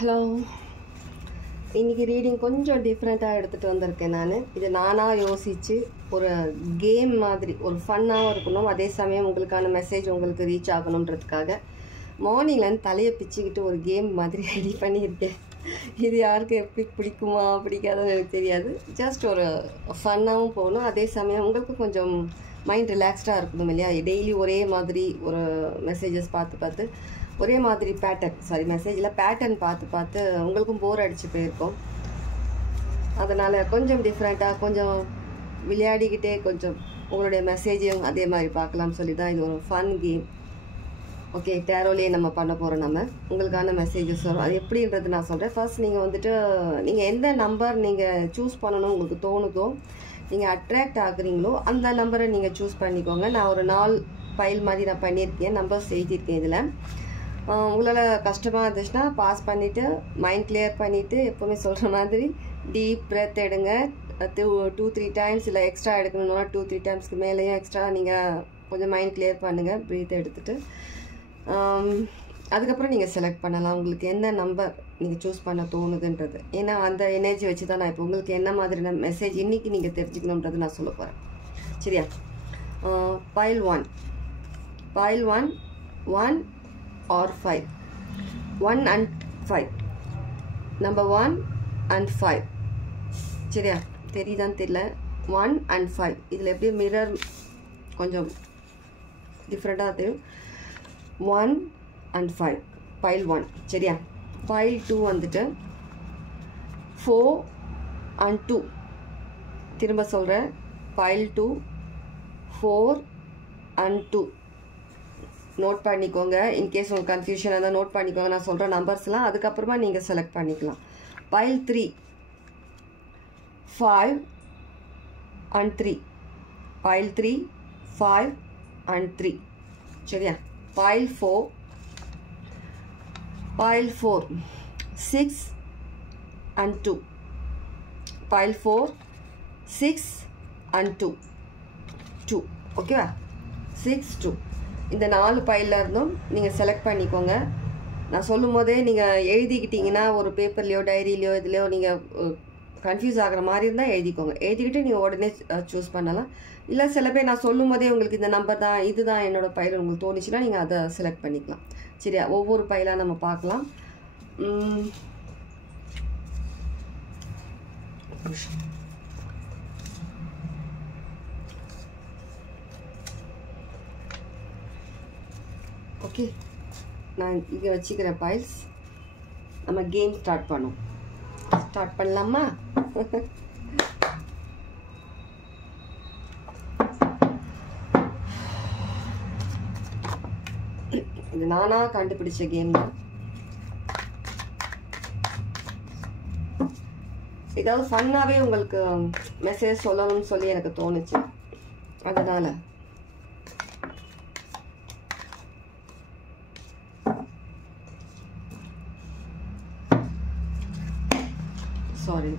Hello, இன்றைக்கி reading கொஞ்சம் டிஃப்ரெண்ட்டாக எடுத்துகிட்டு வந்திருக்கேன். இது நானாக யோசித்து ஒரு கேம் மாதிரி ஒரு ஃபன்னாகவும் இருக்கணும், அதே சமயம் உங்களுக்கான மெசேஜ் உங்களுக்கு ரீச் ஆகணுன்றதுக்காக மார்னிங்லேருந்து தலையை பிச்சுக்கிட்டு ஒரு கேம் மாதிரி ரெடி பண்ணியிருக்கேன். இது யாருக்கு எப்படி பிடிக்குமா பிடிக்காதுன்னு எனக்கு தெரியாது. ஜஸ்ட் ஒரு ஃபன்னாகவும் போகணும், அதே சமயம் உங்களுக்கு கொஞ்சம் மைண்ட் ரிலாக்ஸ்டாக இருக்கணும் இல்லையா? டெய்லி ஒரே மாதிரி ஒரு மெசேஜஸ் பார்த்து ஒரே மாதிரி மெசேஜில் பேட்டர்ன் பார்த்து உங்களுக்கும் போர் அடித்து போயிருக்கோம். அதனால் கொஞ்சம் டிஃப்ரெண்ட்டாக கொஞ்சம் விளையாடிக்கிட்டே கொஞ்சம் உங்களுடைய மெசேஜையும் அதே மாதிரி பார்க்கலாம்னு சொல்லி தான் இது ஒரு ஃபன் கேம். ஓகே, டேரோலேயே நம்ம பண்ண போகிறோம். உங்களுக்கான மெசேஜஸ் வரும். அது எப்படின்றது நான் சொல்கிறேன். ஃபர்ஸ்ட் நீங்கள் எந்த நம்பர் நீங்கள் சூஸ் பண்ணணும் உங்களுக்கு தோணுதோ, நீங்கள் அட்ராக்ட் ஆகுறீங்களோ அந்த நம்பரை நீங்கள் சூஸ் பண்ணிக்கோங்க. நான் ஒரு 4 ஃபைல் மாதிரி நான் பண்ணியிருக்கேன், நம்பர்ஸ் எழுதியிருக்கேன். இதில் உங்களால் கஷ்டமாக இருந்துச்சுன்னா பாஸ் பண்ணிவிட்டு மைண்ட் கிளியர் பண்ணிவிட்டு எப்போவுமே சொல்கிற மாதிரி டீப் பிரெத் எடுங்க. 2-3 டைம்ஸ், இல்லை எக்ஸ்ட்ரா எடுக்கணும்னா 2-3 டைம்ஸ்க்கு மேலேயும் எக்ஸ்ட்ரா நீங்கள் கொஞ்சம் மைண்ட் கிளியர் பண்ணுங்கள். ப்ரீத் எடுத்துகிட்டு அதுக்கப்புறம் நீங்கள் செலக்ட் பண்ணலாம் உங்களுக்கு என்ன நம்பர் நீங்கள் சூஸ் பண்ண தோணுதுன்றது. ஏன்னா அந்த எனர்ஜி வச்சு தான் நான் இப்போ உங்களுக்கு என்ன மாதிரியான மெசேஜ் இன்றைக்கி நீங்கள் தெரிஞ்சுக்கணுன்றது நான் சொல்ல போகிறேன். சரியா? File 1 1 or 5, 1 and 5, number 1 and 5. சரியா? தெரியுதான்னு தெரியல. 1 and 5 இதில் எப்படி மிரர் கொஞ்சம் டிஃப்ரெண்ட்டாக தெரியும். 1 and 5 ஃபைல் 1. சரியா? ஃபைல் 2 வந்துட்டு 4 and 2. திரும்ப சொல்கிறேன். ஃபைல் 2 4 and 2 நோட் பண்ணிக்கோங்க. இன்கேஸ் உங்களுக்கு கன்ஃபியூஷன் இருந்தால் நோட் பண்ணிக்கோங்க. நான் சொல்கிற நம்பர்ஸ்லாம் அதுக்கப்புறமா நீங்கள் செலக்ட் பண்ணிக்கலாம். File 3 5 and 3. File 3 5 and 3. சரியா? File 4 6 and 2. File 4 6 and 2. ஓகேவா? 6 2. இந்த 4 ஃபைலில் இருந்தும் நீங்கள் செலக்ட் பண்ணிக்கோங்க. நான் சொல்லும் போதே நீங்கள் எழுதிக்கிட்டிங்கன்னா ஒரு பேப்பர்லையோ டைரியிலையோ இதுலையோ நீங்கள் கன்ஃபியூஸ் ஆகிற மாதிரி இருந்தால் எழுதிக்கிட்டு நீங்கள் உடனே சூஸ் பண்ணலாம். இல்லை சில பேர் நான் சொல்லும் போதே உங்களுக்கு இந்த நம்பர் தான் இதுதான் என்னோடய ஃபைல் உங்களுக்கு தோணுச்சுன்னா நீங்கள் அதை செலக்ட் பண்ணிக்கலாம். சரியா? ஒவ்வொரு ஃபைலாக நம்ம பார்க்கலாம். ஓகே, நான் இங்கே வச்சுக்கிறேன் ஃபைல்ஸ். நம்ம கேம் ஸ்டார்ட் பண்ணலாமா? இது நானாக கண்டுபிடிச்ச கேம் தான். ஏதாவது ஃபன்னாகவே உங்களுக்கு மெசேஜ் சொல்லணும்னு சொல்லி எனக்கு தோணுச்சு. அதனால் சாரி.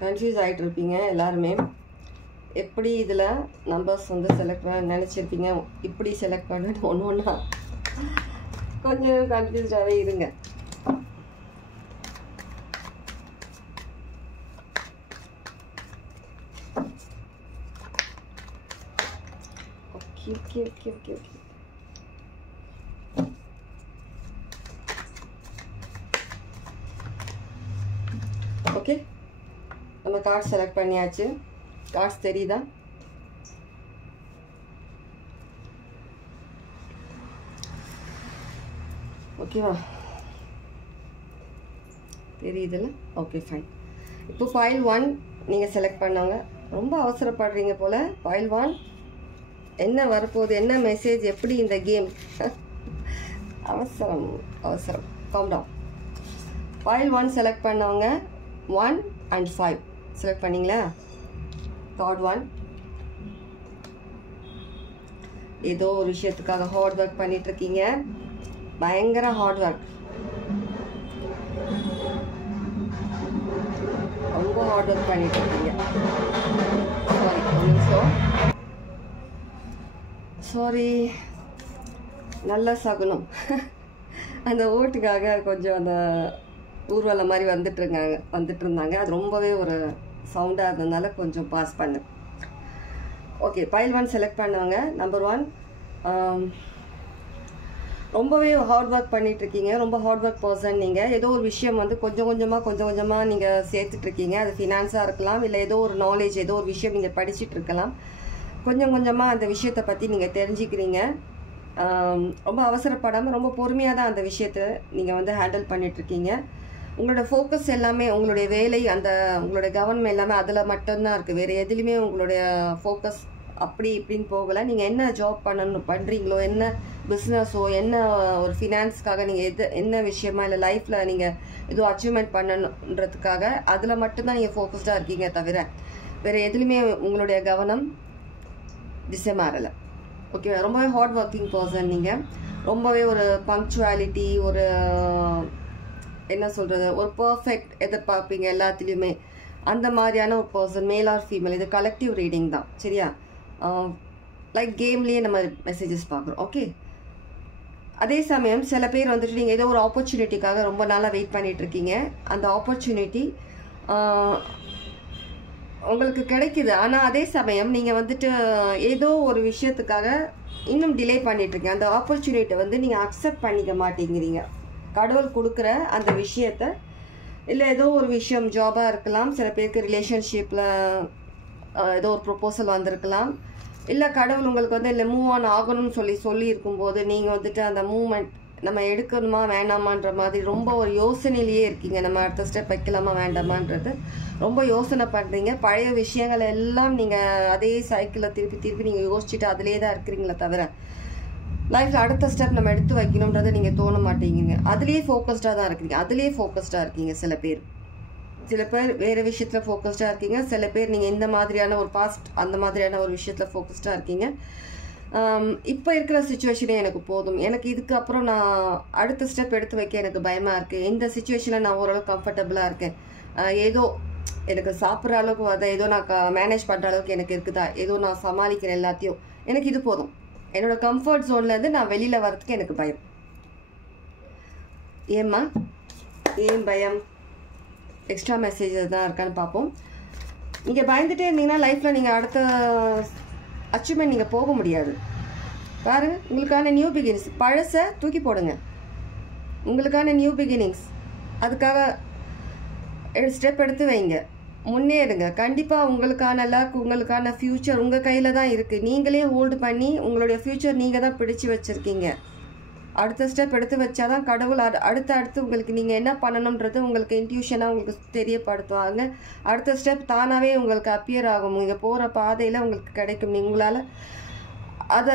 கன்ஃபியூஸ் ஆகிட்டு இருப்பீங்க எல்லாருமே. எப்படி இதில் நம்பர்ஸ் வந்து செலக்ட் பண்ண நினச்சிருப்பீங்க, இப்படி செலக்ட் பண்ணிட்டு ஒன்றா கொஞ்சம் கன்ஃபியூஸ்டாகவே இருங்க. ஓகே, நம்ம கார்டு செலக்ட் பண்ணியாச்சு. கார்ட்ஸ் தெரியுதா? ஓகேவா? தெரியுதுல்ல? Okay, fine. இப்போ ஃபைல் 1 நீங்கள் செலக்ட் பண்ணவங்க ரொம்ப அவசரப்படுறீங்க போல். ஃபைல் 1 என்ன வரப்போகுது, என்ன மெசேஜ், எப்படி இந்த கேம்? அவசரம் காம் டவுன். ஃபைல் 1 செலக்ட் பண்ணவங்க 1 and 5 செலக்ட் பண்ணிங்களா? தேர்ட் 1 ஏதோ ஒரு விஷயத்துக்காக ஹார்ட் ஒர்க் பண்ணிட்டு இருக்கீங்க. பயங்கர ஹார்ட் ஒர்க். ரொம்ப ஹார்ட் ஒர்க் பண்ணிட்டு இருக்கீங்க. சாரி ஒரு நிமிஷம். சாரி, நல்ல சகுனம். அந்த ஓட்டுக்காக கொஞ்சம் அந்த ஊர்வலம் மாதிரி வந்துட்டு இருந்தாங்க. அது ரொம்பவே ஒரு சவுண்டாக இருந்ததுனால கொஞ்சம் பாஸ் பண்ணேன். ஓகே, பைல் 1 செலக்ட் பண்ணுவாங்க. நம்பர் 1, ரொம்பவே ஹார்ட் ஒர்க் பண்ணிகிட்ருக்கீங்க. ரொம்ப ஹார்ட் ஒர்க் பர்சன் நீங்கள். ஏதோ ஒரு விஷயம் வந்து கொஞ்சம் கொஞ்சமாக நீங்கள் சேர்த்துட்ருக்கீங்க. அது ஃபினான்ஸாக இருக்கலாம், இல்லை ஏதோ ஒரு நாலேஜ், ஏதோ ஒரு விஷயம் நீங்கள் படிச்சுட்டு இருக்கலாம். கொஞ்சம் கொஞ்சமாக அந்த விஷயத்தை பற்றி நீங்கள் தெரிஞ்சுக்கிறீங்க. ரொம்ப அவசரப்படாமல் ரொம்ப பொறுமையாக தான் அந்த விஷயத்தை நீங்கள் வந்து ஹேண்டில் பண்ணிகிட்ருக்கீங்க. உங்களோட ஃபோக்கஸ் எல்லாமே உங்களுடைய வேலை, அந்த உங்களுடைய கவனம் எல்லாமே அதில் மட்டும்தான் இருக்குது. வேறு எதுலேயுமே உங்களுடைய ஃபோக்கஸ் அப்படி இப்படின்னு போகலை. நீங்கள் என்ன ஜாப் பண்ணுறீங்களோ, என்ன பிஸ்னஸோ, என்ன ஒரு ஃபினான்ஸ்க்காக நீங்கள் என்ன விஷயமா, இல்லை லைஃப்பில் நீங்கள் ஏதோ அச்சீவ்மெண்ட் பண்ணணுன்றதுக்காக அதில் மட்டும்தான் நீங்கள் ஃபோக்கஸ்டாக இருக்கீங்க தவிர வேறு எதுலேயுமே உங்களுடைய கவனம் திசை மாறலை. ஓகே, ரொம்பவே ஹார்ட் ஒர்க்கிங் பர்சன் நீங்கள். ரொம்பவே ஒரு பங்க்சுவாலிட்டி, ஒரு என்ன சொல்கிறது, ஒரு பர்ஃபெக்ட் எதிர்பார்ப்பீங்க எல்லாத்துலேயுமே. அந்த மாதிரியான ஒரு பர்சன், மேல் ஆர் ஃபீமேல். இது கலெக்டிவ் ரீடிங் தான், சரியா? லைக் கேம்லேயே நம்ம மெசேஜஸ் பார்க்குறோம். ஓகே, அதே சமயம் சில பேர் வந்துட்டு நீங்கள் ஏதோ ஒரு ஆப்பர்ச்சுனிட்டிக்காக ரொம்ப நாளாக வெயிட் பண்ணிகிட்ருக்கீங்க. அந்த ஆப்பர்ச்சுனிட்டி உங்களுக்கு கிடைக்குது. ஆனால் அதே சமயம் நீங்கள் வந்துட்டு ஏதோ ஒரு விஷயத்துக்காக இன்னும் டிலே பண்ணிகிட்ருக்கீங்க. அந்த ஆப்பர்ச்சுனிட்டியை வந்து நீங்கள் அக்செப்ட் பண்ணிக்க மாட்டேங்கிறீங்க. கடவுள் கொடுக்குற அந்த விஷயத்த, இல்லை ஏதோ ஒரு விஷயம் ஜாபாக இருக்கலாம், சில பேருக்கு ரிலேஷன்ஷிப்பில் ஏதோ ஒரு ப்ரொப்போசல் வந்திருக்கலாம், இல்லை கடவுள் உங்களுக்கு வந்து இல்லை மூவ் ஆன் ஆகணும்னு சொல்லி இருக்கும்போது நீங்கள் வந்துட்டு அந்த மூவ்மெண்ட் நம்ம எடுக்கணுமா வேண்டாமான்ற மாதிரி ரொம்ப ஒரு யோசனையிலேயே இருக்கீங்க. நம்ம அடுத்த ஸ்டெப் வைக்கலாமா வேண்டாமான்றது ரொம்ப யோசனை பண்ணுறீங்க. பழைய விஷயங்கள் எல்லாம் நீங்கள் அதே சைக்கிளில் திருப்பி நீங்கள் யோசிச்சுட்டு அதிலே தான் இருக்கிறீங்களே தவிர லைஃப்பில் அடுத்த ஸ்டெப் நம்ம எடுத்து வைக்கணுன்றதை நீங்கள் தோண மாட்டேங்குங்க. அதுலேயே ஃபோக்கஸ்டாக தான் இருக்கீங்க. சில பேர் வேறு விஷயத்தில் ஃபோக்கஸ்டாக இருக்கீங்க. சில பேர் நீங்கள் இந்த மாதிரியான ஒரு பாஸ்ட் அந்த மாதிரியான ஒரு விஷயத்தில் ஃபோக்கஸ்டாக இருக்கீங்க. இப்போ இருக்கிற சுச்சுவேஷனே எனக்கு போதும், எனக்கு இதுக்கப்புறம் நான் அடுத்த ஸ்டெப் எடுத்து வைக்க எனக்கு பயமாக இருக்குது, இந்த சுச்சுவேஷனில் நான் ஓரளவுக்கு கம்ஃபர்டபுளாக இருக்கேன், ஏதோ எனக்கு சாப்பிட்ற அளவுக்கு அதை ஏதோ நான் மேனேஜ் பண்ணுற அளவுக்கு எனக்கு இருக்குதா, ஏதோ நான் சமாளிக்கிறேன் எல்லாத்தையும், எனக்கு இது போதும், என்னோடய கம்ஃபர்ட் ஜோன்லேருந்து நான் வெளியில் வரதுக்கு எனக்கு பயம். ஏம்மா, ஏன் பயம்? எக்ஸ்ட்ரா மெசேஜஸ் தான் இருக்கான்னு பார்ப்போம். நீங்கள் பயந்துகிட்டே இருந்தீங்கன்னா லைஃப்பில் நீங்கள் அடுத்த அச்சீவ்மெண்ட் நீங்கள் போக முடியாது. பாருங்கள், உங்களுக்கான நியூ பிகினிங்ஸ், பழசை தூக்கி போடுங்க, உங்களுக்கான நியூ பிகினிங்ஸ், அதுக்காக ஸ்டெப் எடுத்து வைங்க, முன்னேறுங்க. கண்டிப்பாக உங்களுக்கான லக், உங்களுக்கான ஃப்யூச்சர் உங்கள் கையில் தான் இருக்குது. நீங்களே ஹோல்டு பண்ணி உங்களுடைய ஃப்யூச்சர் நீங்கள் தான் பிடிச்சி வச்சுருக்கீங்க. அடுத்த ஸ்டெப் எடுத்து வச்சாதான் கடவுள் அடுத்து உங்களுக்கு நீங்கள் என்ன பண்ணணுன்றது உங்களுக்கு இன்ட்யூஷனாக உங்களுக்கு தெரியப்படுத்துவாங்க. அடுத்த ஸ்டெப் தானாகவே உங்களுக்கு அப்பியர் ஆகும், நீங்கள் போகிற பாதையில் உங்களுக்கு கிடைக்கும். உங்களால் அதை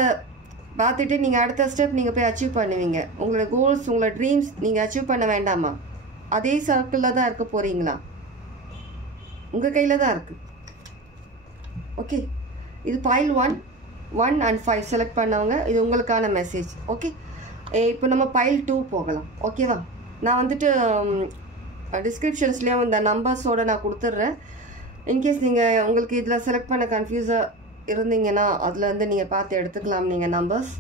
பார்த்துட்டு நீங்கள் அடுத்த ஸ்டெப் நீங்கள் போய் அச்சீவ் பண்ணுவீங்க. உங்களோட கோல்ஸ், உங்களோட ட்ரீம்ஸ் நீங்கள் அச்சீவ் பண்ண வேண்டாமா? அதே சர்க்கிளில் தான் இருக்க போகிறீங்களா? உங்கள் கையில் தான் இருக்குது. ஓகே, இது பைல் 1 and 5 செலக்ட் பண்ணவங்க, இது உங்களுக்கான மெசேஜ். ஓகே, இப்போ நம்ம பைல் 2 போகலாம். ஓகேவா? நான் வந்துட்டு டிஸ்கிரிப்ஷன்ஸ்லேயும் இந்த நம்பர்ஸோடு நான் கொடுத்துட்றேன். இன்கேஸ் நீங்கள் உங்களுக்கு இதில் செலக்ட் பண்ண கன்ஃபியூஸாக இருந்தீங்கன்னா அதுலேருந்து நீங்கள் பார்த்து எடுத்துக்கலாம். நீங்கள் நம்பர்ஸ்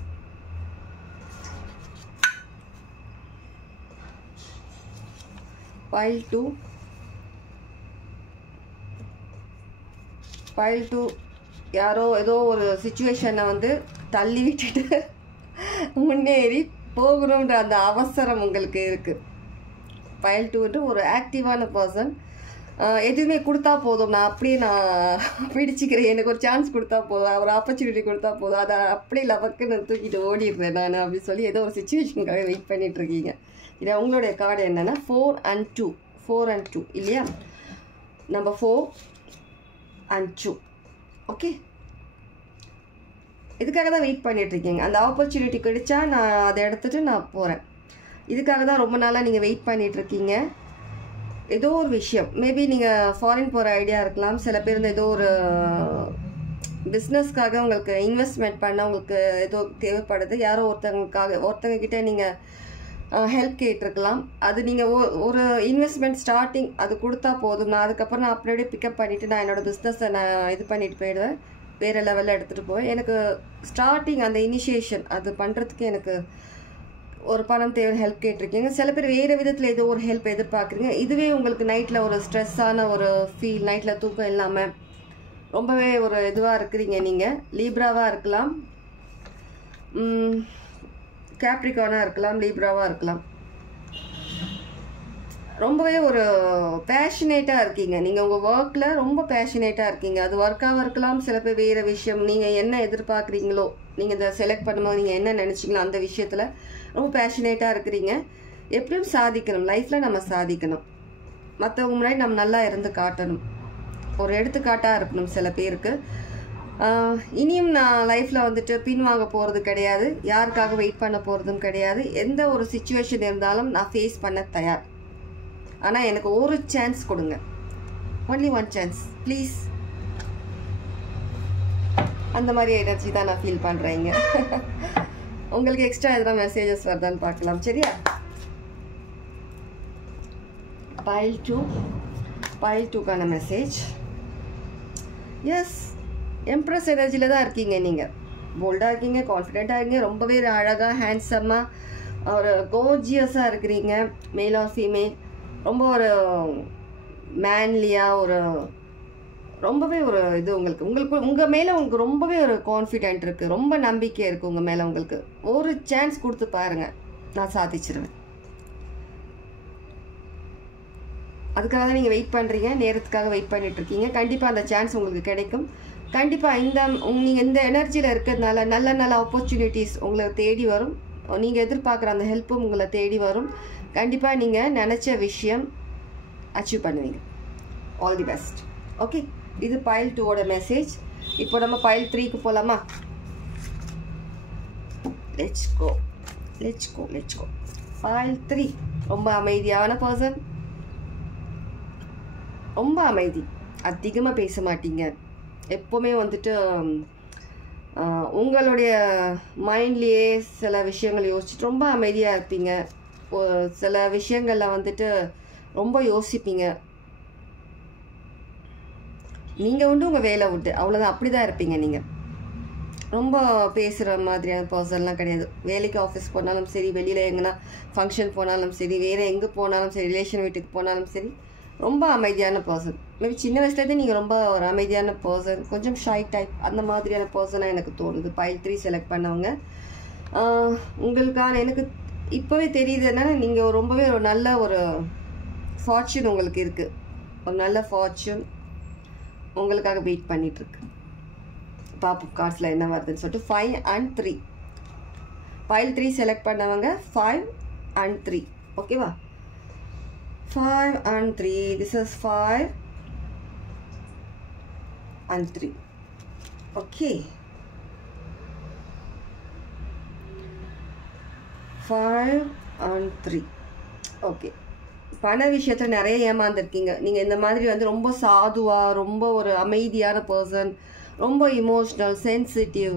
பைல் 2 யாரோ ஏதோ ஒரு சிச்சுவேஷனை வந்து தள்ளி விட்டுட்டு முன்னேறி போகணுன்ற அந்த அவசரம் உங்களுக்கு இருக்குது. பைல் 2 ஒரு ஆக்டிவான பர்சன். எதுவுமே கொடுத்தா போதும், நான் பிடிச்சிக்கிறேன், எனக்கு ஒரு சான்ஸ் கொடுத்தா போதும், ஒரு ஆப்பர்ச்சுனிட்டி கொடுத்தா போதும், அதை அப்படியே லவக்குன்னு தூக்கிட்டு ஓடிடுறேன் நான் அப்படின்னு சொல்லி ஏதோ ஒரு சுச்சுவேஷனுக்காக வெயிட் பண்ணிகிட்ருக்கீங்க. இதை உங்களுடைய கார்டு என்னென்னா 4 and 2 இல்லையா? Number 4 and 2. ஓகே, இதுக்காக தான் வெயிட் பண்ணிகிட்ருக்கீங்க. அந்த ஆப்பர்ச்சுனிட்டி கிடைச்சா நான் அதை எடுத்துகிட்டு நான் போகிறேன். இதுக்காக தான் ரொம்ப நாளாக நீங்கள் வெயிட் பண்ணிகிட்ருக்கீங்க. ஏதோ ஒரு விஷயம், மேபி நீங்கள் ஃபாரின் போகிற ஐடியா இருக்கலாம். சில பேர் வந்து ஏதோ ஒரு பிஸ்னஸ்க்காக உங்களுக்கு இன்வெஸ்ட்மெண்ட் பண்ண உங்களுக்கு ஏதோ தேவைப்படுது. யாரோ ஒருத்தங்கக்கிட்ட நீங்கள் ஹெல்ப் கேட்டிருக்கலாம். அது நீங்கள் ஒரு இன்வெஸ்ட்மெண்ட் ஸ்டார்டிங் அது கொடுத்தா போதும். நான் அதுக்கப்புறம் நான் அப்படியே பிக்கப் பண்ணிவிட்டு நான் என்னோடய பிஸ்னஸை நான் இது பண்ணிட்டு போயிடுவேன், வேறு லெவலில் எடுத்துகிட்டு போவேன். எனக்கு ஸ்டார்டிங் அந்த இனிஷியேஷன் அது பண்ணுறதுக்கு எனக்கு ஒரு பணம் தேவை, ஹெல்ப் கேட்டிருக்கீங்க. சில பேர் வேறு விதத்தில் ஏதோ ஒரு ஹெல்ப் எதிர்பார்க்குறீங்க. இதுவே உங்களுக்கு நைட்டில் ஒரு ஸ்ட்ரெஸ்ஸான ஒரு ஃபீல், நைட்டில் தூக்கம் இல்லாமல் ரொம்பவே ஒரு இதுவாக இருக்கிறீங்க. நீங்கள் லீப்ராவாக இருக்கலாம், கேப்ரிகானாக இருக்கலாம், லீப்ராவாக இருக்கலாம். ரொம்பவே ஒரு பேஷனேட்டாக இருக்கீங்க நீங்கள், உங்கள் ஒர்க்கில் ரொம்ப பேஷனேட்டாக இருக்கீங்க. அது ஒர்க்காக இருக்கலாம், சில பேர் வேறு விஷயம், நீங்கள் என்ன எதிர்பார்க்குறீங்களோ, நீங்கள் இதை செலக்ட் பண்ணும்போது நீங்கள் என்ன நினச்சிங்களோ அந்த விஷயத்தில் ரொம்ப பேஷனேட்டாக இருக்கிறீங்க. எப்படியும் சாதிக்கணும், லைஃப்பில் நம்ம சாதிக்கணும், மற்றவங்க முன்னாடி நம்ம நல்லா இருந்து காட்டணும், ஒரு எடுத்துக்காட்டாக இருக்கணும் சில பேருக்கு. இனியும் நான் லைஃப்பில் வந்துட்டு பின்வாங்க போகிறது கிடையாது, யாருக்காக வெயிட் பண்ண போகிறதும் கிடையாது. எந்த ஒரு சிச்சுவேஷன் இருந்தாலும் நான் ஃபேஸ் பண்ண தயார். ஆனால் எனக்கு ஒரு சான்ஸ் கொடுங்க, ஒன்லி ஒன் சான்ஸ் ப்ளீஸ். அந்த மாதிரி எனர்ஜி தான் நான் ஃபீல் பண்ணுறேங்க. உங்களுக்கு எக்ஸ்ட்ரா எதனா மெசேஜஸ் வருதான்னு பார்க்கலாம், சரியா? pile 2க்கான மெசேஜ். எஸ், எம்ப்ரஸ் எனர்ஜியில் தான் இருக்கீங்க நீங்கள். போல்டாக இருக்கீங்க, கான்ஃபிடென்ட்டாக இருக்கீங்க, ரொம்பவே அழகாக ஹேண்ட்ஸமாக ஒரு கோர்ஜியஸாக இருக்கிறீங்க. மேல் ஆர் ஃபீமேல், ரொம்ப ஒரு மேன்லியாக ஒரு ரொம்பவே ஒரு இது உங்களுக்கு உங்கள் மேலே உங்களுக்கு ரொம்பவே ஒரு கான்ஃபிடென்ட் இருக்குது, ரொம்ப நம்பிக்கை இருக்குது உங்கள் மேலே. உங்களுக்கு ஒரு சான்ஸ் கொடுத்து பாருங்கள், நான் சாதிச்சிருவேன். அதுக்காக தான் நீங்கள் வெயிட் பண்ணுறீங்க, நேரத்துக்காக வெயிட் பண்ணிகிட்ருக்கீங்க. கண்டிப்பாக அந்த சான்ஸ் உங்களுக்கு கிடைக்கும். கண்டிப்பாக நீங்கள் இந்த எனர்ஜியில் இருக்கிறதுனால நல்ல நல்ல ஆப்பர்ச்சுனிட்டிஸ் உங்களை தேடி வரும். நீங்கள் எதிர்பார்க்குற அந்த ஹெல்ப்பும் உங்களை தேடி வரும். கண்டிப்பாக நீங்கள் நினச்ச விஷயம் அச்சீவ் பண்ணுவீங்க. All the best. ஓகே, இது pile 2ஓட மெசேஜ். இப்போ நம்ம pile 3க்கு போகலாமா? Let's go. pile 3 ரொம்ப அமைதியான பர்சன், ரொம்ப அமைதி, அதிகமாக பேச மாட்டீங்க. எப்போவுமே வந்துட்டு உங்களுடைய மைண்ட்லேயே சில விஷயங்கள் யோசிச்சுட்டு ரொம்ப அமைதியாக இருப்பீங்க. சில விஷயங்களில் வந்துட்டு ரொம்ப யோசிப்பீங்க. நீங்கள் உண்டு, உங்கள் வேலை உண்டு, அவ்வளோதான். அப்படி தான் இருப்பீங்க நீங்கள். ரொம்ப பேசுகிற மாதிரியான பர்சன்லாம் கிடையாது. வேலைக்கு ஆஃபீஸ் போனாலும் சரி, வெளியில் எங்கன்னா ஃபங்க்ஷன் போனாலும் சரி, வேறு எங்கே போனாலும் சரி, ரிலேஷன் வீட்டுக்கு போனாலும் சரி, ரொம்ப அமைதியான பர்சன். மேபி சின்ன வயசுலேருந்தே நீங்கள் ரொம்ப ஒரு அமைதியான பர்சன், கொஞ்சம் ஷை டைப், அந்த மாதிரியான பர்சனாக எனக்கு தோணுது pile 3 செலக்ட் பண்ணவங்க. உங்களுக்கான எனக்கு இப்போவே தெரியுது என்னன்னா, நீங்கள் ரொம்பவே ஒரு நல்ல ஒரு ஃபார்ச்சூன் உங்களுக்கு இருக்குது. ஒரு நல்ல ஃபார்ச்சூன் உங்களுக்காக வெயிட் பண்ணிகிட்ருக்கு. பாப்பு கார்ட்ஸில் என்ன வருதுன்னு சொல்லிட்டு 5 and 3 pile 3 செலக்ட் பண்ணவங்க 5 and 3. ஓகேவா? 5 and 3. This is 5 and 3. Okay. 5 and 3. Okay. பண விஷயத்தில் நிறைய ஏமாந்துருக்கீங்க நீங்கள். இந்த மாதிரி வந்து ரொம்ப சாதுவாக, ரொம்ப ஒரு அமைதியான பர்சன், ரொம்ப இமோஷ்னல், சென்சிட்டிவ்.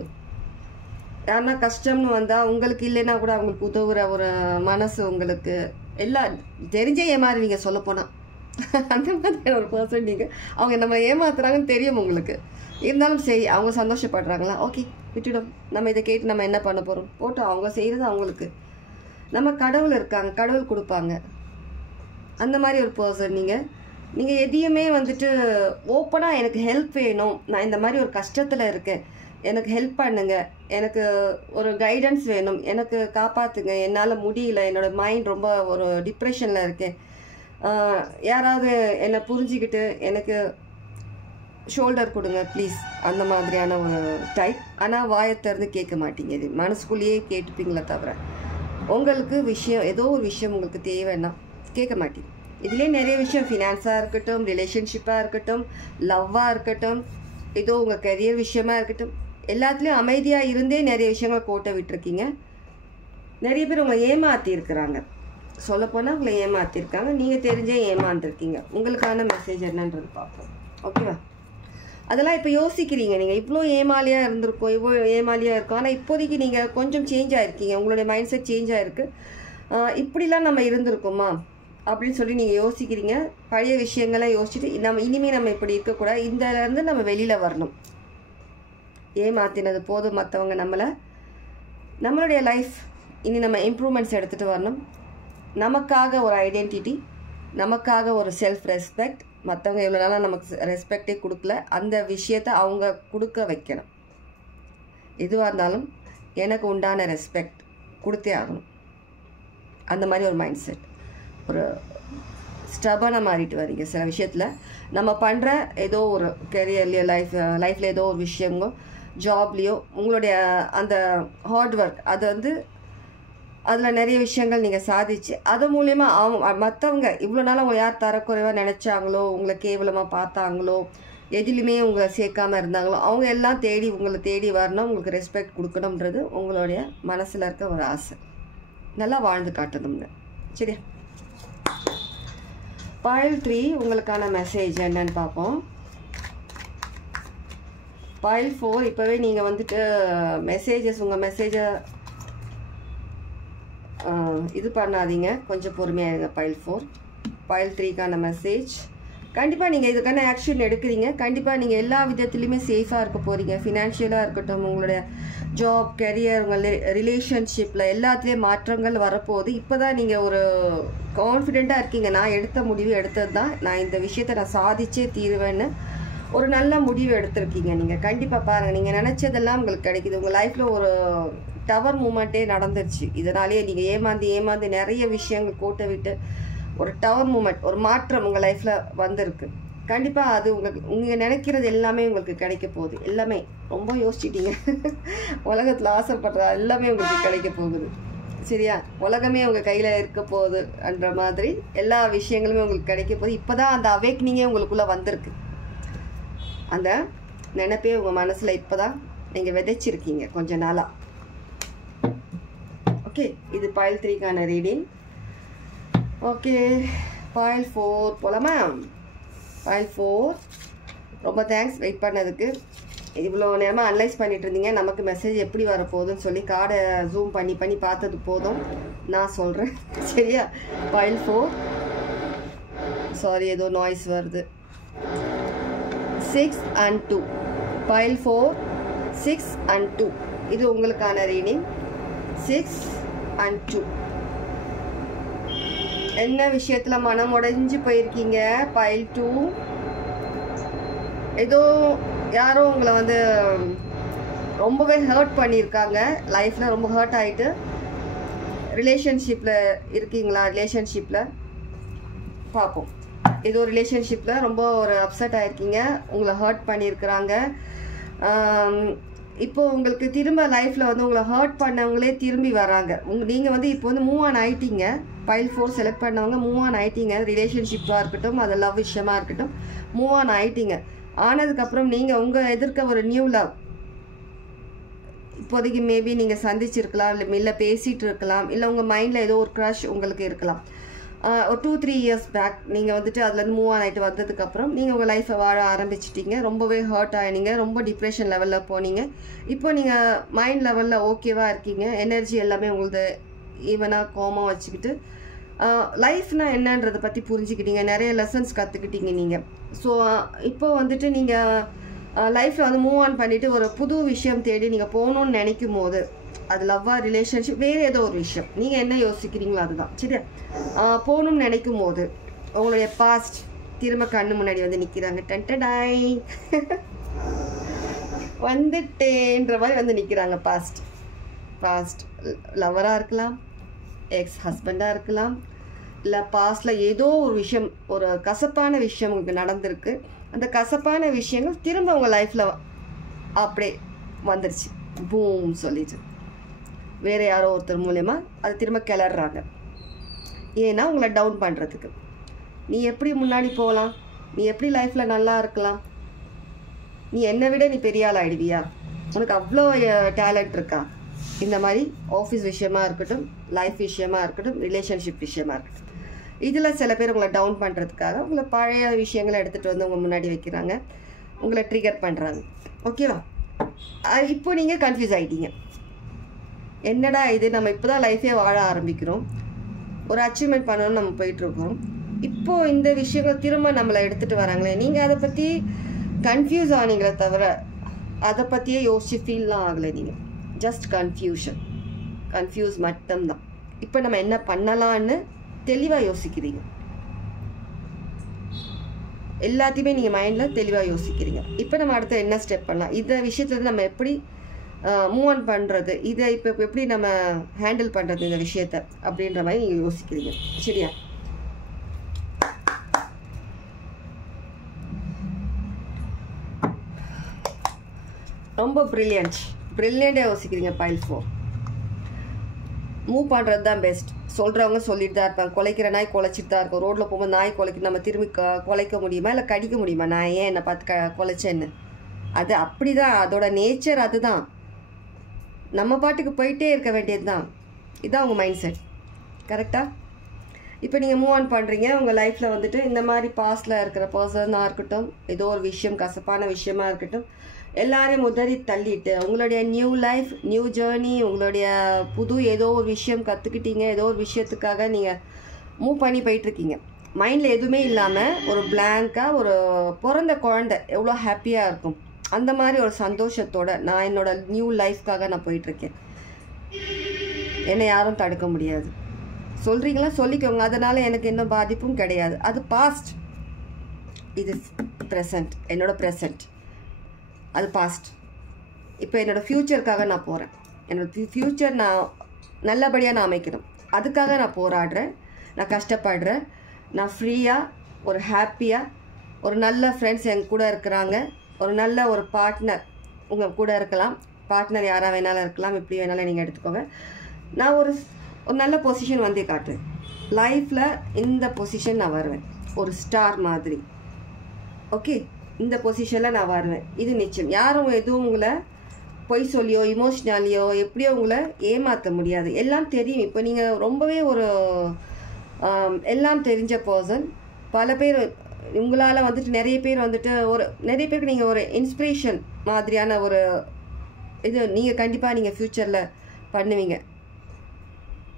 யாருன்னா கஷ்டம்னு வந்தால் உங்களுக்கு இல்லைன்னா கூட அவங்களுக்கு உதவுற ஒரு மனசு உங்களுக்கு. எல்லாம் தெரிஞ்சே ஏமாறுவீங்க சொல்லப்போனால். அந்த மாதிரியான ஒரு பர்சன் நீங்கள். அவங்க நம்ம ஏமாத்துறாங்கன்னு தெரியும் உங்களுக்கு, இருந்தாலும் சரி அவங்க சந்தோஷப்படுறாங்களா, ஓகே விட்டுடும், நம்ம இதை கேட்டு நம்ம என்ன பண்ண போகிறோம், போட்டோம், அவங்க செய்கிறது அவங்களுக்கு. நம்ம கடவுள் இருக்காங்க, கடவுள் கொடுப்பாங்க. அந்த மாதிரி ஒரு பர்சன் நீங்கள் எதையுமே வந்துட்டு ஓப்பனாக எனக்கு ஹெல்ப் வேணும், நான் இந்த மாதிரி ஒரு கஷ்டத்தில் இருக்கேன், எனக்கு ஹெல்ப் பண்ணுங்க, எனக்கு ஒரு கைடன்ஸ் வேணும், எனக்கு காப்பாற்றுங்க, என்னால் முடியல, என்னோடய மைண்ட் ரொம்ப ஒரு டிப்ரெஷனில் இருக்கேன், யாராவது என்னை புரிஞ்சுக்கிட்டு எனக்கு ஷோல்டர் கொடுங்க ப்ளீஸ், அந்த மாதிரியான ஒரு டைப். ஆனால் வாயை திறந்து கேட்க மாட்டீங்க, இது மனசுக்குள்ளேயே கேட்டுப்பீங்களே தவிர உங்களுக்கு விஷயம் ஏதோ ஒரு விஷயம் உங்களுக்கு தேவைன்னா கேட்க மாட்டீங்க. இதுலேயே நிறைய விஷயம், ஃபினான்ஸாக இருக்கட்டும், ரிலேஷன்ஷிப்பாக இருக்கட்டும், லவ்வாக இருக்கட்டும், ஏதோ உங்கள் கரியர் விஷயமா இருக்கட்டும், எல்லாத்துலேயும் அமைதியாக இருந்தே நிறைய விஷயங்களை கோட்டை விட்டுருக்கீங்க. நிறைய பேர் உங்களை ஏமாற்றிருக்கிறாங்க, சொல்லப்போனால் உங்களை ஏமாற்றிருக்காங்க, நீங்கள் தெரிஞ்சே ஏமாந்துருக்கீங்க. உங்களுக்கான மெசேஜ் என்னன்றது பார்ப்போம். ஓகேவா? அதெல்லாம் இப்போ யோசிக்கிறீங்க, நீங்கள் இவ்வளோ ஏமாலியாக இருந்திருக்கோம், இவ்வளோ ஏமாலியாக இருக்கும், ஆனால் இப்போதைக்கு நீங்கள் கொஞ்சம் சேஞ்ச் ஆகிருக்கீங்க, உங்களுடைய மைண்ட் செட் சேஞ்ச் ஆகிருக்கு. இப்படிலாம் நம்ம இருந்திருக்கோமா அப்படின்னு சொல்லி நீங்கள் யோசிக்கிறீங்க. பழைய விஷயங்களை யோசிச்சுட்டு இனிமேல் நம்ம இப்படி இருக்கக்கூடாது, இதிலேருந்து நம்ம வெளியில் வரணும். ஏமாத்தினது போதும் மற்றவங்க நம்மளுடைய லைஃப் இனி நம்ம இம்ப்ரூவ்மெண்ட்ஸ் எடுத்துகிட்டு வரணும். நமக்காக ஒரு ஐடென்டிட்டி, நமக்காக ஒரு செல்ஃப் ரெஸ்பெக்ட். மற்றவங்க எவ்வளோ நாளாக நமக்கு ரெஸ்பெக்டே கொடுக்கல, அந்த விஷயத்தை அவங்க கொடுக்க வைக்கணும். எதுவாக இருந்தாலும் எனக்கு உண்டான ரெஸ்பெக்ட் கொடுத்தே ஆகணும். அந்த மாதிரி ஒரு மைண்ட் செட். ஒரு ஸ்டபனாக மாறிட்டு வரீங்க சில விஷயத்தில். நம்ம பண்ணுற ஏதோ ஒரு கெரியர்லையோ லைஃப்பில் ஏதோ ஒரு விஷயங்களோ ஜாப்லேயோ உங்களுடைய அந்த ஹார்ட் ஒர்க் அது அதில் நிறைய விஷயங்கள் நீங்கள் சாதிச்சு அது மூலயமா மற்றவங்க இவ்வளோ நாள் அவங்க யார் தரக்குறைவாக நினச்சாங்களோ, உங்களை கேவலமாக பார்த்தாங்களோ, எதுலையுமே உங்களை சேர்க்காமல் இருந்தாங்களோ, அவங்க எல்லாம் உங்களை தேடி வரணும், உங்களுக்கு ரெஸ்பெக்ட் கொடுக்கணுன்றது உங்களுடைய மனசில் இருக்க ஒரு ஆசை. நல்லா வாழ்ந்து காட்டணுங்க. சரியா? Pile 3 உங்களுக்கான மெசேஜ் என்னன்னு பார்ப்போம். Pile 4 இப்போவே நீங்கள் உங்கள் மெசேஜை இது பண்ணாதீங்க, கொஞ்சம் பொறுமையாக இருங்க. Pile 4 Pile 3க்கான மெசேஜ். கண்டிப்பாக நீங்கள் இதுக்கான ஆக்ஷன் எடுக்கிறீங்க. கண்டிப்பாக நீங்கள் எல்லா விதத்துலையுமே சேஃபாக இருக்க போகிறீங்க. ஃபினான்ஷியலாக இருக்கட்டும், உங்களுடைய ஜாப், கெரியர், உங்கள் ரிலேஷன்ஷிப்பில் எல்லாத்துலேயும் மாற்றங்கள் வரப்போகுது. இப்போ தான் நீங்கள் ஒரு கான்ஃபிடெண்ட்டாக இருக்கீங்க. நான் எடுத்த முடிவு எடுத்தது தான், நான் இந்த விஷயத்தை நான் சாதிச்சே தீருவேன்னு ஒரு நல்ல முடிவு எடுத்திருக்கீங்க. நீங்கள் கண்டிப்பாக பாருங்கள், நீங்கள் நினச்சதெல்லாம் உங்களுக்கு கிடைக்குது. உங்கள் லைஃப்பில் ஒரு டவர் மூமெண்ட்டே நடந்துருச்சு. இதனாலேயே நீங்கள் ஏமாந்து நிறைய விஷயங்கள் கோட்டை விட்டு ஒரு டவர் மூமெண்ட், ஒரு மாற்றம் உங்கள் லைஃப்பில் வந்திருக்கு. கண்டிப்பாக அது நீங்கள் நினைக்கிறது எல்லாமே உங்களுக்கு கிடைக்க போகுது. எல்லாமே ரொம்ப யோசிச்சிட்டீங்க. உலகத்தில் ஆசைப்படுற எல்லாமே உங்களுக்கு கிடைக்க போகுது. சரியா? உலகமே உங்கள் கையில் இருக்க போகுதுன்ற மாதிரி எல்லா விஷயங்களுமே உங்களுக்கு கிடைக்க போகுது. இப்போ தான் அந்த அவேக்னிங்கே உங்களுக்குள்ளே வந்திருக்கு. அந்த நினைப்பே உங்கள் மனசில் இப்போ தான் நீங்கள் விதைச்சிருக்கீங்க கொஞ்ச நாளாக. ஓகே, இது Pile 3க்கான ரீடிங். ஓகே, Pile 4 போலாமா? Pile 4 ரொம்ப தேங்க்ஸ் வெயிட் பண்ணதுக்கு. இவ்வளோ நேரமாக அனலைஸ் பண்ணிட்டு இருந்தீங்க, நமக்கு மெசேஜ் எப்படி வரப்போகுதுன்னு சொல்லி கார்டை ஜூம் பண்ணி பார்த்தது போதும். நான் சொல்கிறேன். சரியா? Pile 4 சாரி, ஏதோ நாய்ஸ் வருது. 6 and 2 Pile 4 6 and 2 இது உங்களுக்கான ரீடிங். 6 and 2 என்ன விஷயத்தில் மனம் உடைஞ்சு போயிருக்கீங்க? Pile 2 ஏதோ யாரோ உங்களை ரொம்பவே ஹர்ட் பண்ணியிருக்காங்க. லைஃப்பில் ரொம்ப ஹர்ட் ஆகிட்டு ரிலேஷன்ஷிப்பில் இருக்கீங்களா? ரிலேஷன்ஷிப்பில் பார்ப்போம். ஏதோ ரிலேஷன்ஷிப்பில் ரொம்ப ஒரு அப்செட் ஆகிருக்கீங்க, உங்களை ஹர்ட் பண்ணியிருக்கிறாங்க. இப்போது உங்களுக்கு திரும்ப லைஃப்பில் உங்களை ஹர்ட் பண்ணவங்களே திரும்பி வராங்க. நீங்கள் இப்போ மூவ் ஆன் ஆகிட்டீங்க. Pile 4 செலக்ட் பண்ணவங்க மூவ் ஆன் ஆகிட்டீங்க. ரிலேஷன்ஷிப்பாக இருக்கட்டும், அது லவ் விஷயமாக இருக்கட்டும், மூவ் ஆன் ஆகிட்டீங்க. ஆனதுக்கப்புறம் நீங்கள் உங்கள் எதிர்க்க ஒரு நியூ லவ் இப்போதைக்கு மேபி நீங்கள் சந்திச்சிருக்கலாம், இல்லை பேசிகிட்டு இருக்கலாம், இல்லை உங்கள் மைண்டில் ஏதோ ஒரு க்ரஷ் உங்களுக்கு இருக்கலாம். ஒரு 2-3 இயர்ஸ் பேக் நீங்கள் அதுலேருந்து மூவ் ஆன் ஆகிட்டு வந்ததுக்கப்புறம் நீங்கள் உங்கள் லைஃப்பை வாழ ஆரம்பிச்சிட்டிங்க. ரொம்பவே ஹர்ட் ஆகினீங்க, ரொம்ப டிப்ரெஷன் லெவலில் போனீங்க. இப்போ நீங்கள் மைண்ட் லெவலில் ஓகேவாக இருக்கீங்க. எனர்ஜி எல்லாமே உங்களுக்கு ஈவனாக காமாக வச்சுக்கிட்டு லைஃப்னால் என்னன்றதை பற்றி புரிஞ்சுக்கிட்டீங்க. நிறைய லெசன்ஸ் கற்றுக்கிட்டீங்க நீங்கள். ஸோ இப்போ நீங்கள் லைஃப்பில் மூவ் ஆன் பண்ணிவிட்டு ஒரு புது விஷயம் தேடி நீங்கள் போகணுன்னு நினைக்கும் போது, அது லவ்வாக, ரிலேஷன்ஷிப், வேறு ஏதோ ஒரு விஷயம் நீங்கள் என்ன யோசிக்கிறீங்களோ அதுதான். சரியா? போகணும்னு நினைக்கும் போது உங்களுடைய பாஸ்ட் திரும்ப கண்ணு முன்னாடி நிற்கிறாங்க. டன்டடாய் வந்துட்டேன்ற மாதிரி நிற்கிறாங்க. பாஸ்ட் லவராக இருக்கலாம், எக்ஸ் ஹஸ்பண்டாக இருக்கலாம், இல்லை பாஸ்டில் ஏதோ ஒரு விஷயம், ஒரு கசப்பான விஷயம் உங்களுக்கு நடந்திருக்கு. அந்த கசப்பான விஷயங்கள் திரும்ப உங்கள் லைஃப்பில் அப்படியே வந்துருச்சு, பூம் சொல்லிட்டு வேறு யாரோ ஒருத்தர் மூலயமா அது திரும்ப கிளறாங்க. ஏன்னா உங்களை டவுன் பண்ணுறதுக்கு. நீ எப்படி முன்னாடி போகலாம், நீ எப்படி லைஃப்பில் நல்லா இருக்கலாம், நீ என்னை விட நீ பெரிய ஆள் ஆகிடுவியா, உனக்கு அவ்வளோ டேலண்ட் இருக்கா, இந்த மாதிரி ஆஃபீஸ் விஷயமா இருக்கட்டும், லைஃப் விஷயமா இருக்கட்டும், ரிலேஷன்ஷிப் விஷயமா இருக்கட்டும், இதில் சில பேர் உங்களை டவுன் பண்ணுறதுக்காக உங்களை பழைய விஷயங்களை எடுத்துகிட்டு உங்கள் முன்னாடி வைக்கிறாங்க, உங்களை ட்ரிகர் பண்ணுறாங்க. ஓகேவா? இப்போ நீங்கள் கன்ஃபியூஸ் ஆகிட்டீங்க. என்னடா இது, நம்ம இப்போ தான் லைஃபே வாழ ஆரம்பிக்கிறோம், ஒரு அச்சீவ்மெண்ட் பண்ணணும்னு நம்ம போயிட்டுருக்கோம். இப்போது இந்த விஷயங்கள் திரும்ப நம்மளை எடுத்துகிட்டு வராங்களே, நீங்கள் அதை பற்றி கன்ஃபியூஸ் ஆனீங்களே தவிர அதை பற்றியே யோசிச்சு ஃபீல்லாம் ஆகலை. நீங்கள் ஜஸ்ட் கன்ஃபியூஸ் மட்டும்தான். இப்போ நம்ம என்ன பண்ணலான்னு தெளிவாக யோசிக்கிறீங்க. எல்லாத்தையுமே நீங்கள் மைண்டில் தெளிவாக யோசிக்கிறீங்க. இப்போ நம்ம அடுத்து என்ன ஸ்டெப் பண்ணலாம், இந்த விஷயத்துல நம்ம எப்படி மூவ் ஆன் பண்ணுறது, இதை இப்போ எப்படி நம்ம ஹேண்டில் பண்ணுறது இந்த விஷயத்தை அப்படின்ற மாதிரி நீங்கள் யோசிக்கிறீங்க. சரியா? ரொம்ப ப்ரில்லியண்ட்டாக யோசிக்கிறீங்க. பைல் 4 மூவ் பண்ணுறது தான் பெஸ்ட். சொல்கிறவங்க சொல்லிட்டு தான் இருப்பாங்க. குலைக்கிற நாய் குலைச்சிட்டு தான் இருக்கும். ரோட்டில் போகும்போது நாய் குலைக்கு நம்ம திரும்பி குலைக்க முடியுமா, இல்லை கடிக்க முடியுமா? நான் ஏன் என்னை பார்த்து குலைச்சேன்னு? அது அப்படி தான், அதோட நேச்சர் அதுதான். நம்ம பாட்டுக்கு போயிட்டே இருக்க வேண்டியது தான். இதுதான் உங்கள் மைண்ட் செட். கரெக்டாக? இப்போ நீங்கள் மூவ் ஆன் பண்ணுறீங்க. உங்கள் லைஃப்பில் வந்துட்டு இந்த மாதிரி பாஸ்டில் இருக்கிற பர்சனாக இருக்கட்டும், ஏதோ ஒரு விஷயம் கசப்பான விஷயமா இருக்கட்டும், எல்லாரையும் உதறி தள்ளிட்டு உங்களுடைய நியூ லைஃப், நியூ ஜேர்னி, உங்களுடைய புது ஏதோ ஒரு விஷயம் கற்றுக்கிட்டீங்க, ஏதோ ஒரு விஷயத்துக்காக நீங்கள் மூவ் பண்ணி போயிட்டுருக்கீங்க. மைண்டில் எதுவுமே இல்லாமல் ஒரு பிளாங்காக, ஒரு பிறந்த குழந்தை எவ்வளோ ஹாப்பியாக இருக்கும், அந்த மாதிரி ஒரு சந்தோஷத்தோட நான் என்னோடய நியூ லைஃப்காக நான் போயிட்டுருக்கேன். என்னை யாரும் தடுக்க முடியாது. சொல்கிறீங்களா? சொல்லிக்கோங்க. அதனால் எனக்கு எந்த பாதிப்பும் கிடையாது. அது பாஸ்ட், இது ப்ரெசண்ட். என்னோடய ப்ரெசண்ட் அது பாஸ்ட். இப்போ என்னோடய ஃப்யூச்சருக்காக நான் போகிறேன். என்னோடய ஃப்யூச்சர் நான் நல்லபடியாக நான் அமைக்கணும். அதுக்காக நான் போராடுறேன், நான் கஷ்டப்படுறேன். நான் ஃப்ரீயாக, ஒரு ஹாப்பியாக, ஒரு நல்ல ஃப்ரெண்ட்ஸ் என் கூட இருக்கிறாங்க, ஒரு நல்ல ஒரு பார்ட்னர் உங்கள் கூட இருக்கலாம். பார்ட்னர் யாராக வேணாலும் இருக்கலாம், எப்படி வேணாலும் நீங்கள் எடுத்துக்கோங்க. நான் ஒரு நல்ல பொசிஷன் வந்து காட்டுறேன். லைஃப்பில் இந்த பொசிஷன் நான் வருவேன், ஒரு ஸ்டார் மாதிரி. ஓகே, இந்த பொசிஷனில் நான் வருவேன். இது நிச்சயம். யாரும் எதுவும் உங்களை பொய் சொல்லியோ இமோஷ்னலியோ எப்படியோ உங்களை ஏமாற்ற முடியாது. எல்லாம் தெரியும். இப்போ நீங்கள் ரொம்பவே ஒரு எல்லாம் தெரிஞ்ச பர்சன். பல பேர் உங்களால் வந்துட்டு நிறைய பேருக்கு நீங்கள் ஒரு இன்ஸ்பிரேஷன் மாதிரியான ஒரு இது நீங்கள் கண்டிப்பாக நீங்கள் ஃப்யூச்சரில் பண்ணுவீங்க.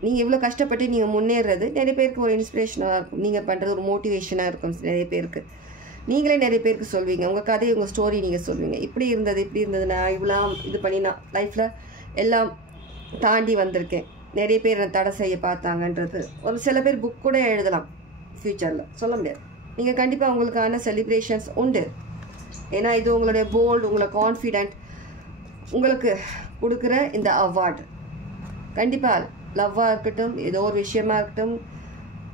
நீங்கள் இவ்வளோ கஷ்டப்பட்டு நீங்கள் முன்னேறது நிறைய பேருக்கு ஒரு இன்ஸ்பிரேஷனாக இருக்கும். நீங்கள் பண்ணுறது ஒரு மோட்டிவேஷனாக இருக்கும் நிறைய பேருக்கு. நீங்களே நிறைய பேருக்கு சொல்வீங்க, உங்கள் கதையை, உங்கள் ஸ்டோரி நீங்கள் சொல்வீங்க. இப்படி இருந்தது நான் இவ்வளோ இது பண்ணி நான் லைஃப்பில் எல்லாம் தாண்டி வந்திருக்கேன், நிறைய பேர் என்னை தடை செய்ய பார்த்தாங்கன்றது. ஒரு சில பேர் புக் கூட எழுதலாம் ஃப்யூச்சரில், சொல்ல முடியாது. நீங்கள் கண்டிப்பாக உங்களுக்கான செலிப்ரேஷன்ஸ் உண்டு. ஏன்னா இது உங்களுடைய போல்டு, உங்களை கான்ஃபிடென்ட் உங்களுக்கு கொடுக்குற இந்த அவார்டு. கண்டிப்பாக லவ்வாக இருக்கட்டும், ஏதோ ஒரு விஷயமா இருக்கட்டும்,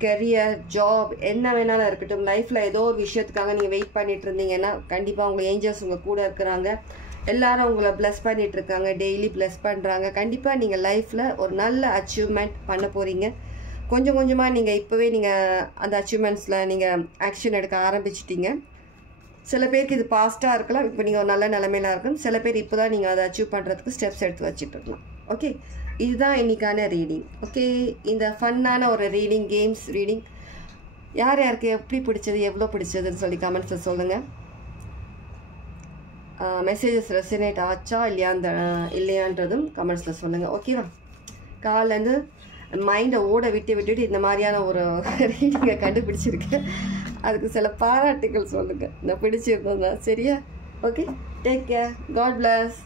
கெரியர், ஜாப், என்ன வேணாலும் இருக்கட்டும், லைஃப்பில் ஏதோ ஒரு விஷயத்துக்காக நீங்கள் வெயிட் பண்ணிட்டு இருந்தீங்கன்னா கண்டிப்பாக உங்கள் ஏஞ்சல்ஸ் உங்கள் கூட இருக்கிறாங்க. எல்லாரும் உங்களை ப்ளஸ் பண்ணிட்டு இருக்காங்க, டெய்லி ப்ளஸ் பண்ணுறாங்க. கண்டிப்பாக நீங்கள் லைஃப்பில் ஒரு நல்ல அச்சீவ்மெண்ட் பண்ண போகிறீங்க. கொஞ்சம் கொஞ்சமாக நீங்கள் இப்போவே நீங்கள் அந்த அச்சீவ்மெண்ட்ஸில் நீங்கள் ஆக்ஷன் எடுக்க ஆரம்பிச்சிட்டிங்க. சில பேருக்கு இது பாஸ்ட்டாக இருக்கலாம், இப்போ நீங்கள் ஒரு நல்ல நிலைமையில இருக்கும். சில பேர் இப்போ தான் நீங்கள் அதை அச்சீவ் பண்ணுறதுக்கு ஸ்டெப்ஸ் எடுத்து வச்சுட்டு இருக்கலாம். ஓகே, இதுதான் இன்றைக்கான ரீடிங். ஓகே, இந்த ஃபன்னான ஒரு ரீடிங், கேம்ஸ் ரீடிங் யார் யாருக்கு எப்படி பிடிச்சது, எவ்வளோ பிடிச்சதுன்னு சொல்லி கமெண்ட்ஸில் சொல்லுங்கள். மெசேஜஸ் ரெசனேட் ஆச்சா இல்லையான்றதும் கமெண்ட்ஸில் சொல்லுங்கள். ஓகேவா? காலேருந்து மைண்டை விட்டுட்டு இந்த மாதிரியான ஒரு ரீடிங்கை கண்டுபிடிச்சிருக்கேன். அதுக்கு சில பாராட்டுகள் சொல்லுங்கள், நான் பிடிச்சிருந்தேன். சரியா? Okay, take care, God plus.